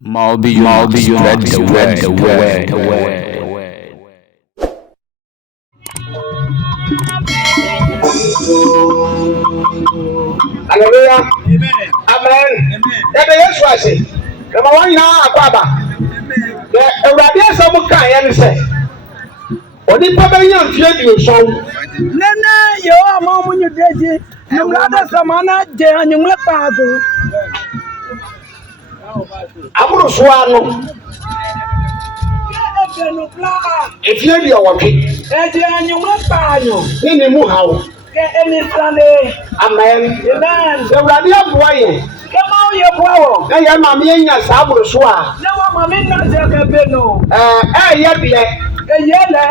Malby, spread the word. Hallelujah. Amen. Ebe Yesu ase. Kama wanyina akwaba. Ye Awurade asɛm ka yɛ ne sɛ. Onipa bɛnya mfie aduoson. Nene yo ama munyu deji. Numlada samana je anyumle pago. Aburo so ano. Efie aduowɔtwe. Eji anyumle pago. Ni ne mu hawo. Ke enisane. Amen. Amen. Awurade aboa yɛ. Kama uye kwawo. Na yɛ ma me nya saa aburo so a. Na wa mami na je kebeno. Yɛ deɛ. Eyele.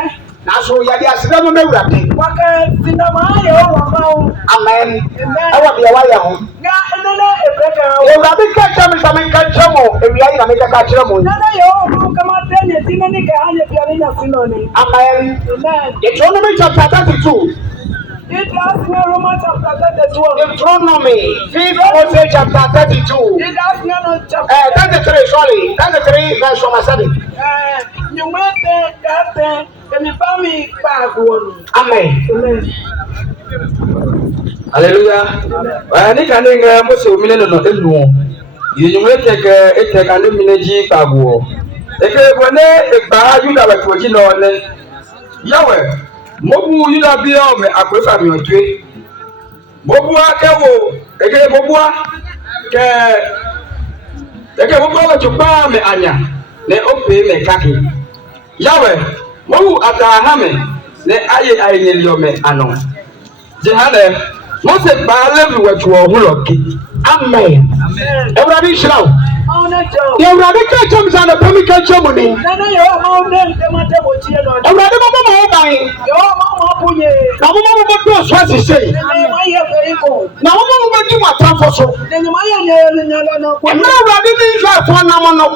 Naso yɛde aseda no Awurade. Waka sinama yo wamao. Amen. Ɛwɔ deɛ wayɛ ho. Nga enene ebreka. Awurade ka kyerɛ me sɛ menka kyerɛ mo awia yi na meka ka kyerɛ mo. Nana yo mo kama denye tinani ka anye piani nya sinoni. Amen. Amen. Deuteronomy chapter 32. It has no Romans chapter 32. Deuteronomy 5th chapter 32. It has no chapter 33, sorry. 33 verse from 7. You went there, that and you found me back one. Amen. Amen. Hallelujah. Ni kaninga muso mineno no enu. Yinwe take ande mineji pagwo. Eke bone egba yuda batwoji no ne. Yawe. Mobu yuda biyo me akwefa mi otwe. Mobu akewo eke mobu eke mobu wa me anya ne ope me kaki. Yawe mobu atahame ne aye nyelio me ano. Jehane Mose baale bi wetwo huloki. Amen. Awurade hyira wo. Awurade ka kyerɛ me sɛ anɔpa mi ka kyerɛ mo ni. Awurade bɛbɔ ma wo ban. Na mo ma mo bɛdɔ so asese. Na mo ma mo bɛdi mo atamfo so. Ɛmɛ Awurade ne Israelfoɔ nam no.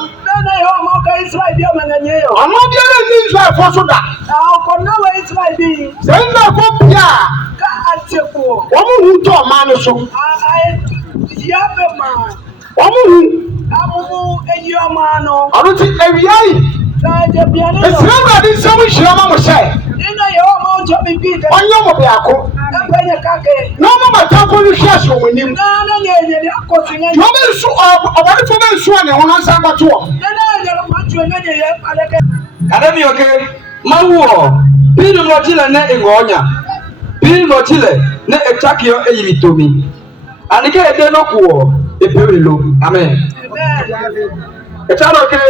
Ɔno biara ne Israelfoɔ so da. Sɛ Israelfoɔ bia wɔn mo hu tɔ ɔman no so. Wɔn mo hu. Ɔno ti awia yi. Esira Awurade nsɛm hyira ma mo sɛ. Ɔnyɛ mo biako. Na ɔmo matamfo no hwɛ ahyɛ wɔn anim. Deɛ ɔbɛnsu ɔbɔnefo bɛnsu a ne ho no nsa nkɔto wɔn. Kademi oke mawuo. Pinu motile ne engonya. Pinu motile ne echakio eyimitomi. Anike ede no kuo epewelo. Amen. Echaroke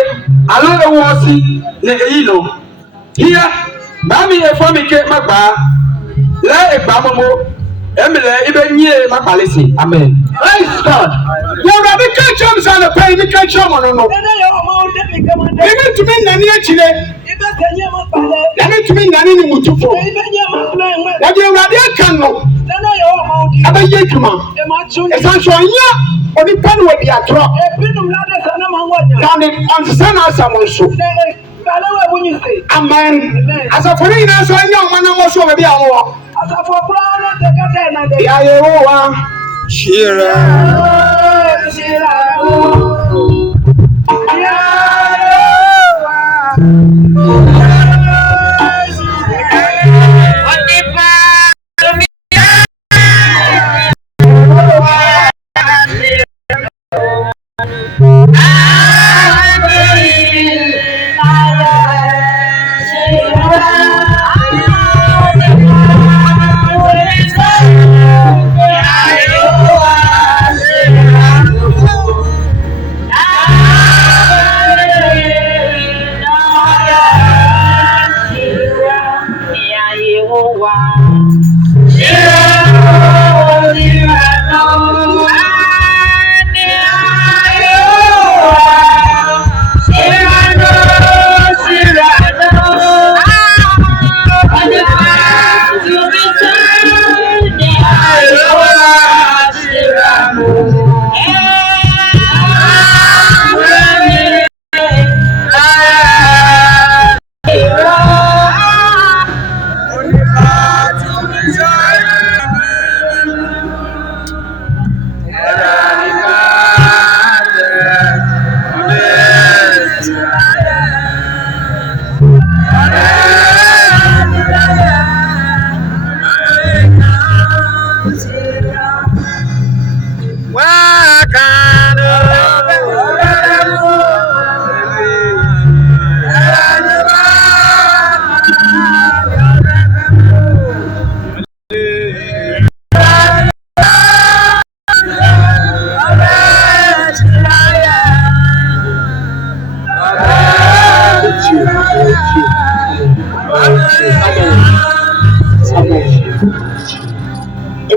ale ewosi ne eyino. Here bami efomike magba. Le egba momo. Emile ibenye makalisi. Amen. Praise God. Awurade ka kyerɛ me sɛ anɔpa yi meka kyerɛ mo no no. Ebi tumi nnane akyire. Yɛne tumi nnane ne mutufo. Yɛde Awurade aka no. Abɛyɛ adwuma. Ɛsan so ɔnyɛ onipa no wɔdi atorɔ. Na ɔnsesa n'asɛm nso. Amen. Asafo no nyinaa nso anya ɔma na mmɔ so wɔ baabi a wɔwɔ. Yayehowa. Shira.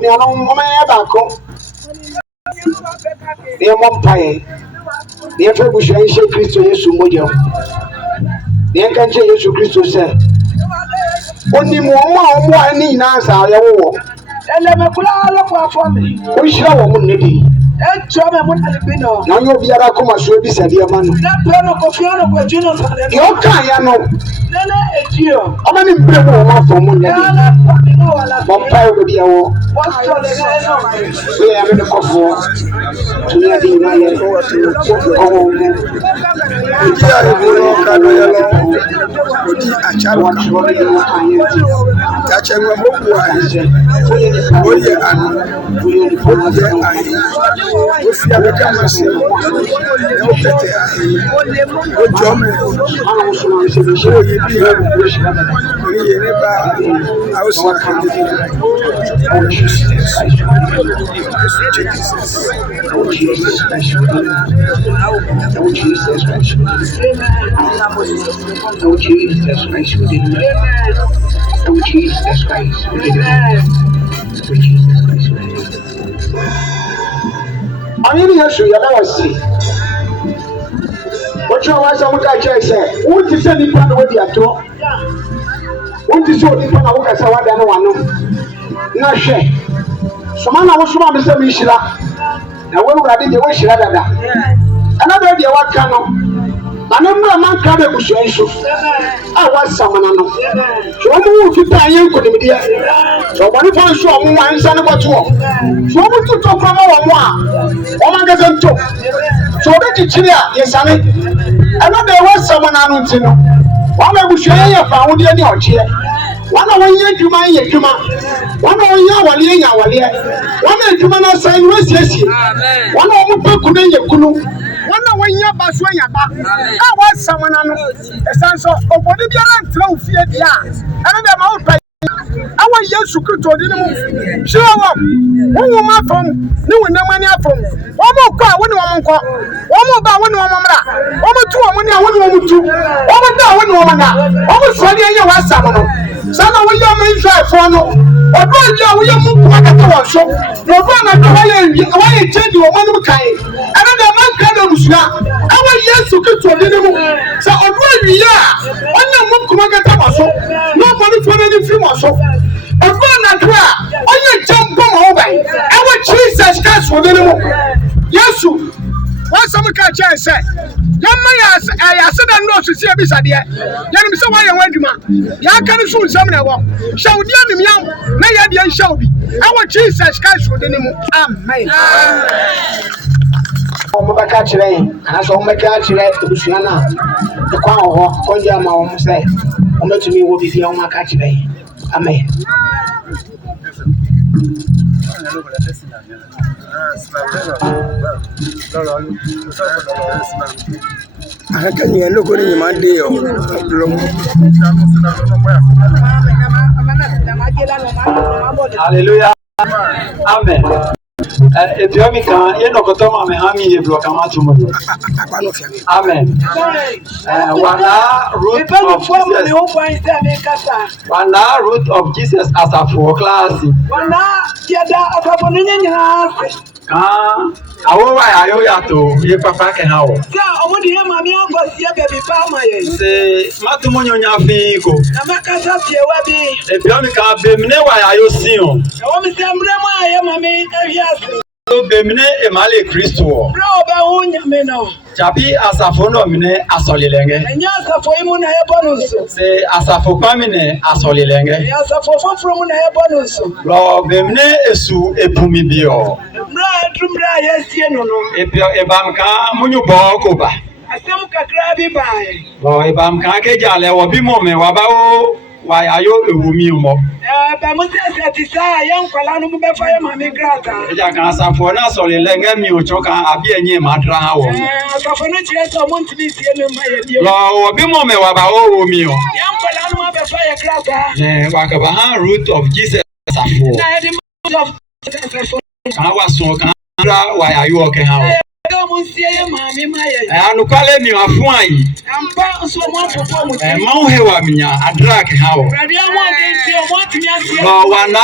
no mama baako ne mo mpae ne fa buhwa nhye Kristo Yesu mogya ne kan che Yesu Kristo se oni mo mo ani na sa ya wo ele me kula ala kwa fami o hira wo mo ne bi e cho me mo na bi no na yo biara koma so bi sade ma no na pe no ko fi no ko jino sa le yo kan ya no nene ejio o ma ni mbre mo ma fo mo ne bi mo pa o bi awo we ya me ko fo tu ya di na ye ko o ne ti ya e bo ka do ya lo odi acharo ka chenwe mo ku a oye anu oye ayi ofi abeka mase o tete ayi o jome o ye bi oye ne ba ausa oh Jesus oh Jesus oh Jesus oh Jesus Christ we did it oh Jesus Christ we did it oh Jesus Christ we did it Ani Yesu ya na wasi Ocho wasa muka chese unti se nipa na wodi ato unti se nipa na woka sa wada na wano na hwe soma na wo soma be se mi hira na wo wurade de wo hira dada ana be de waka no na mra man ka be buso enso a wasamana no so mo fita yen ko de dia so bani fo so mo wan sa ne boto so mo tuto kwa mo wo a o man ga zanto so be chichiri a yesane ana be wasamana no ntino wa ma buso yen ya fa wo de ni oche wana wonye dwuma ye dwuma wana wonye awale nya awale wana dwuma na sai no siesie wana wo peku na ye kunu wana wanya baso yaba a wasamana no esanso obodi biara ntra ofie dia ana be ma wo pa awa Yesu Kristo di ni mu shiwa wo ma fam ni wona mani afam wo mo ko a wo ni wo mo nko wo mo ba wo ni wo mo mra wo mo tu wo mo ni a wo ni wo mo tu wo mo da wo ni wo mo na wo mo so de ye wasamana sana wo yo me nhwefo no odo ya wo ye mu ko ka ta wo so no go na do wa ye change wo mo no kai ana da man ka do musua awa Yesu Kristo di ni mu sa odo awiya onya mu ko ka ta wo so no mo ni fo ni fi mo so odo na do a onya jambo mo ba awa Jesus Christ wo di ni mu Yesu wasam ka chance yamma ya aseda no osisi ebisade yanim se wa ye wadwuma ya ka ni so nsam na wo shawdi anim yam na ya de shawbi awo Jesus Christ wo de ni mu amen omo baka kire ana so omo baka kire ebusua na de kwa ho ko nja ma omo se omo tumi wo bibia omo aka kire amen Akanyi ndo ko ni mande yo Hallelujah amen Etiomi kan ye no koto ma me hami ye bloka matumo amen wana root of Jesus as a for class wana kiada afabonu nyanya awo wa ayo yato ye papa ke hawo ka omudi ye mami angosi ye baby pa maye se matumo nyonya fi ko na makasa tie wa bi Etiomi kan be mine wa ayo sion e wo mi se mbre mo aye mami ehiase Bemine emale Kristo bro be hunya me no chapi asafo no mine asolilenge enya asafo imu na yebonus se asafo pamine asolilenge enya asafo foforo mu na yebonus lo bemine esu epumi bio bro edumra yesie no no epio ebamka munyubo ko ba asem kakra bi bae lo ebamka ke jale wo bi mo me wabawo wa ayo ewumi mo ba mo se atisa yan kwala no be fa ye mami grata eja kan asafo na so le lenge mi o choka abi enye madra ha wo asafo no chire so mo ntimi sie no ma ye bio lo obi mo me wa ba o mi o yan kwala no be fa ye grata wa ka ba ha root of Jesus asafo na the of asafo kan wa so kan wa ayo ke ha wo anu kwale mi afun ayi ampa so mo afofo mu ma o hewa minya adrak ha wo radio mo de ti o mo timi asie wana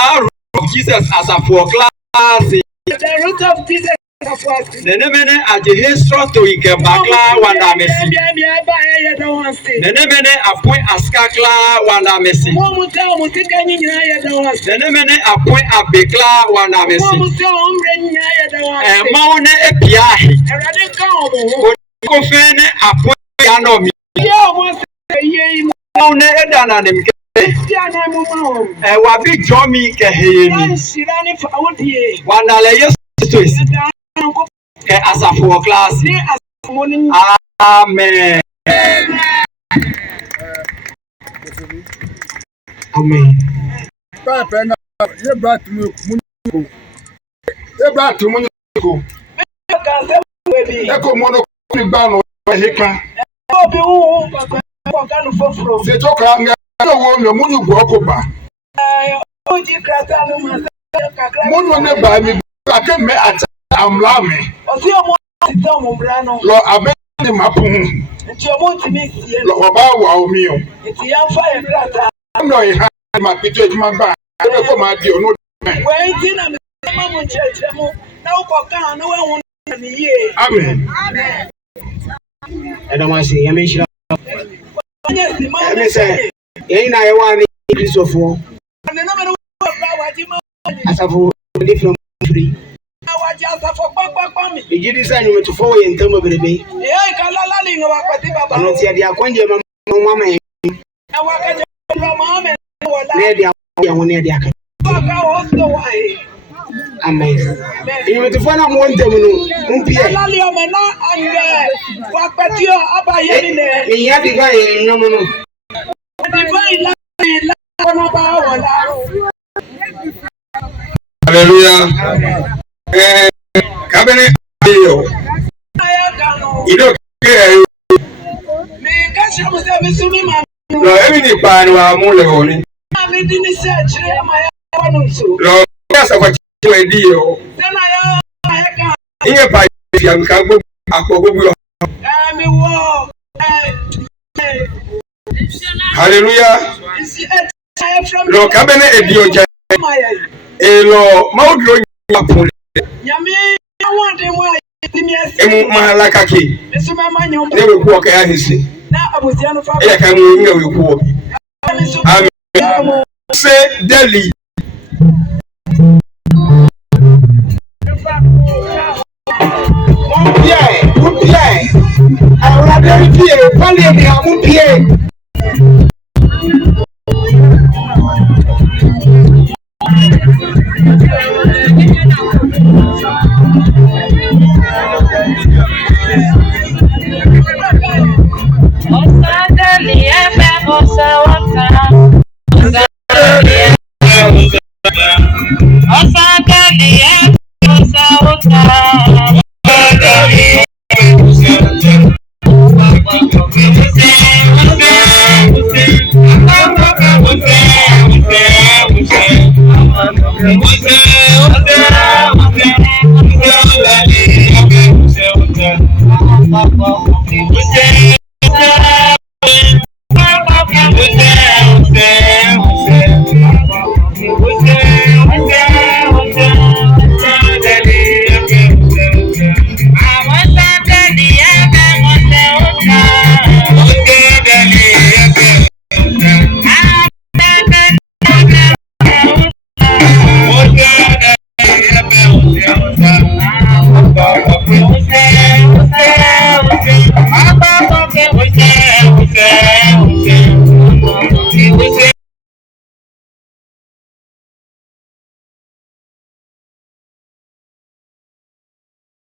Jesus as a for class. The root of Jesus. Nene mene aje history to ike bakla wanda mesi. Nene mene appoint askakla wanda mesi. Nene mene appoint abekla wanda mesi. Maune epiahi. Kofene appoint yanomi. Maune edana nemke. Wabi jomi keheyemi. Wanda le yesu isi. As a for class. Amen. Amen. You brought me. You brought to me. Eko mono bano heka. Se toka nga no wo me munyu gwokoba. Munyu ne ba mi aka me ata amla me. Lo abe ni mapu. Lo oba wa omi o. No e ha ma pito e ma ba. E ko ma di onu. Amen. I don't want to say, I mean, ain't I want to so for as a for different free. You design you to follow in terms of the bay. I don't see the acquaintance of mamma. Amazing. You want to find out one time, Hallelujah. Cabinet, you don't care. No, every pan was more. No, yes, I want to deal. Here, by young couple, hallelujah. No, cabinet, and your Elo, Maudro, Malakaki. They will walk out his say. I can walk. Say Delhi.